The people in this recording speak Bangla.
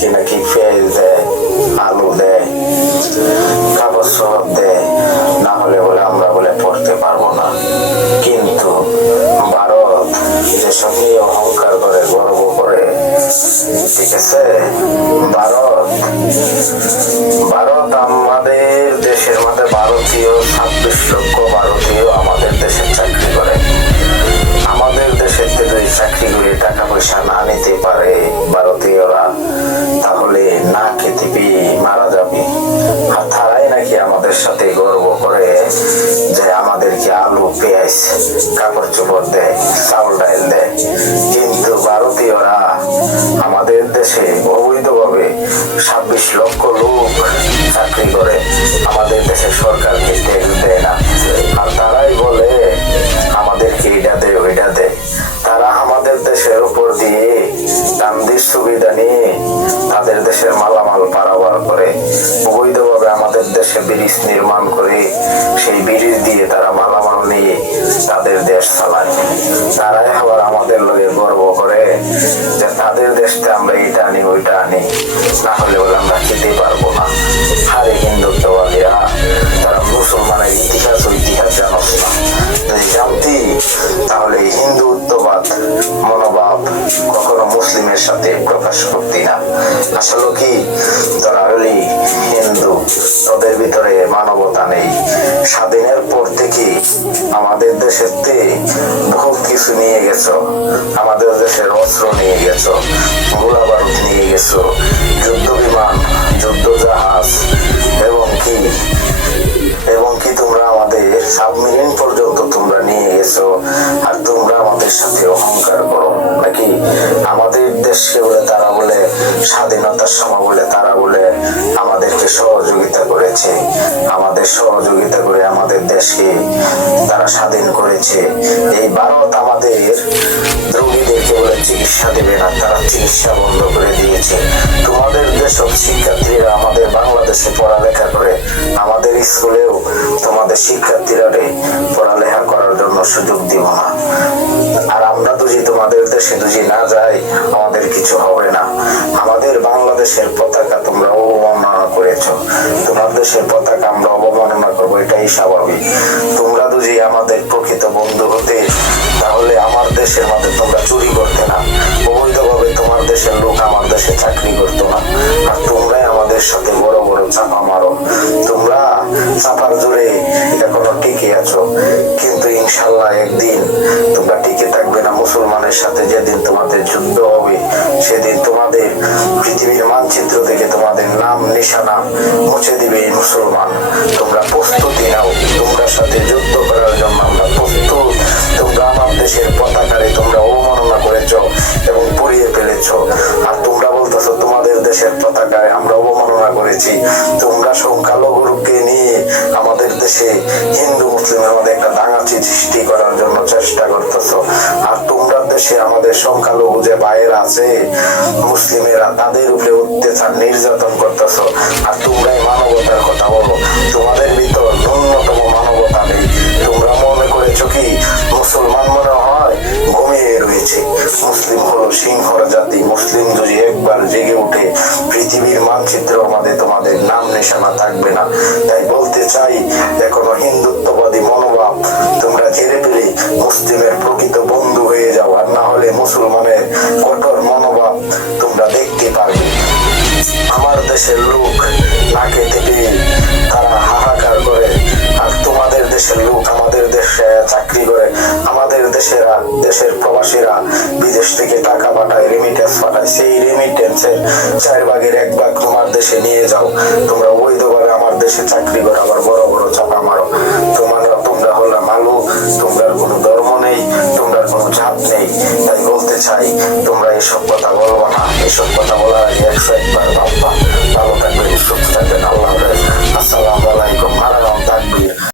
আমাদেরকে নাকি পেঁয়াজ দেয়, আলু দেয়, কাগজ সব দেয়, না হলে বলে আমরা বলে পড়তে পারবো না। কিন্তু ভারত যেসব নিয়ে অহংকার করে, গর্ব করে, ঠিক আছে, ভারত আমাদের দেশের মধ্যে ভারতীয় 26 লক্ষ ভারতীয় আমাদের দেশে চাকরি করে। আমাদের দেশের থেকে চাকরি করে টাকা পয়সা না নিতে পারে ভারতীয়রা, তাহলে না খেতে পেয়ে মারা যাবে। আর তারাই নাকি আমাদের সাথে গর্ব করে যে আমাদেরকে আলু, পেঁয়াজ, কাপড় চোপড় দেয়, চাউল ডাল দেয়। কিন্তু ভারতীয়রা আমাদের দেশে অবৈধভাবে 26 লক্ষ লোক চাকরি করে, আমাদের দেশের সরকারকে ট্যাক্স দেয় না। আর তারাই বলে আমাদেরকে এটা দেয়, ওইটা দেয়। তারা আমাদের দেশের উপর দিয়ে গান্ধীর সুবিধা নিয়ে তাদের দেশের মালামাল পারাবার করে, অবৈধভাবে আমাদের দেশে ব্রিজ নির্মাণ করে সেই ব্রিজ দিয়ে তারা মালামাল নিয়ে তাদের দেশ চালায়। তারাই আবার আমাদের লগে গর্ব করে যে তাদের দেশটা আমরা এটা আনি, ওইটা আনি, না হলে বলে আমরা খেতে পারবো না। আরে হিন্দুত্ববাদীরা, তারা মুসলমানের ইতিহাস, ঐতিহাস জানোস না। যদি জানতি তাহলে হিন্দুত্ববাদ মনোভাব কখনো মুসলিমের সাথে প্রকাশ করতি না। আসলে কি, তারা হলি হিন্দু, তাদের ভিতরে মানবতা নেই। স্বাধীনের পর থেকে আমাদের দেশের বহুত কিছু নিয়ে গেছো, আমাদের দেশের অস্ত্র নিয়ে গেছো, গোলা বারুদ নিয়ে গেছো, যুদ্ধ বিমান, যুদ্ধ জাহাজ, এবং কি তোমরা আমাদের সাবমেরিন পর্যন্ত তোমরা নিয়ে গেছো। আর তোমরা আমাদের সাথে অহংকার করো নাকি? আমাদের দেশকে বলে তারা বলে স্বাধীনতার সময় বলে তারা বলে আমাদেরকে সহযোগিতা করেছে, আমাদের সহযোগিতা করে আমাদের দেশকে তারা স্বাধীন করেছে। এই ভারত আমাদের রোগীদেরকে বলে চিকিৎসা দেবে না, তারা চিকিৎসা বন্ধ করে দিয়েছে। তোমাদের দেশব শিক্ষার্থীরা আমাদের বাংলাদেশে পড়ালেখা করে, আমাদের স্কুলেও তোমাদের শিক্ষার্থীরা পড়ালেখা করার জন্য সুযোগ দিব না। আর আমরা যদি তোমাদের দেশে যদি না যাই, আমাদের কিছু হবে না। আমাদের বাংলাদেশের পতাকা তোমরা অবমাননা করেছো, তোমার দেশের পতাকা আমরা অবমাননা করবো, এটাই স্বাভাবিক। তোমরা যদি আমাদের প্রকৃত বন্ধু হতে, তাহলে আমার দেশের মধ্যে তোমরা চুরি করতে না, অবৈধভাবে তোমার দেশের লোক আমার দেশে চাকরি করতো না। আর তোমরাই আমাদের সাথে বড় বড় চাপা মারো। তোমরা চাপার জোরে এখনো টিকে আছো, কিন্তু ইনশাল্লাহ একদিন তোমরা টিকে থাকবে না। মুসলমানের সাথে যেদিন তোমাদের যুদ্ধ হবে, সেদিন তোমাদের পৃথিবীর মানচিত্র থেকে তোমাদের নাম নিশানা মুছে দিবে এই মুসলমান। তোমরা প্রস্তুতি নাও, তোমরা সাথে যুদ্ধ করার জন্য আমরা প্রস্তুত। তোমরা আমার দেশের পতাকারে তোমরা অবমাননা করেছ এবং পুড়িয়ে ফেলেছ। আর তোমরা বলতেছো তোমাদের দেশের পতাকায় আমরা অবমাননা করেছি। তোমরা সংখ্যালঘুকে নিয়ে আমাদের দেশে হিন্দু মুসলিমের মধ্যে একটা দাঙ্গা সৃষ্টি করার জন্য চেষ্টা করতেছো। আর তোমরা দেশে আমাদের সংখ্যালঘু যে ভাইয়েরা আছে মুসলিমেরা, তাদের উপরে অত্যাচার নির্যাতন করতেছো। আর তোমরাই মানবতার কথা বলো, তোমাদের ভিতর ন্যূনতম মানবতা নেই। তোমরা মনে করেছো কি মুসলমান মনে হয় ঘুমিয়ে রয়েছে? মুসলিম হলো সিংহর জাতি। মুসলিম যদি একবার জেগে উঠে, পৃথিবীর মানচিত্রের মধ্যে তোমাদের নাম নিশানা থাকবে না। তাই বলতে চাই, এখনো হিন্দুত্ববাদী মনোভাব তোমরা ঝেড়ে ফেলে মুসলিমের প্রকৃত বন্ধু হয়ে যাও, আর না হলে মুসলমানের কঠোর মনোভাব তোমরা দেখতে পারবে। আমার দেশের লোক না খেতে পেয়ে তারা হাহাকার করে, আর তোমাদের দেশের লোক আমাদের দেশে চাকরি করে। আমাদের দেশের প্রবাসীরা বিদেশ থেকে টাকা পাঠায়, রেমিটেন্স পাঠায়, সেই রেমিটেন্সের 4 ভাগের 1 ভাগ তোমার দেশে নিয়ে যাও। তোমরা অবৈধভাবে আমার দেশে চাকরি করে আবার বড় বড় চাপা মারো। তোমরা হলো মালু, তোমরা কোনো ধর্ম নেই, তোমরা কোনো জাত নেই। তাই বলতে চাই, তোমরা এসব কথা বলবো না। এসব কথা বলার আগে 101 বার ভাববা। ভালো থাকবেন, সুস্থ থাকবেন। আল্লাহ হাফেজ। আসসালামু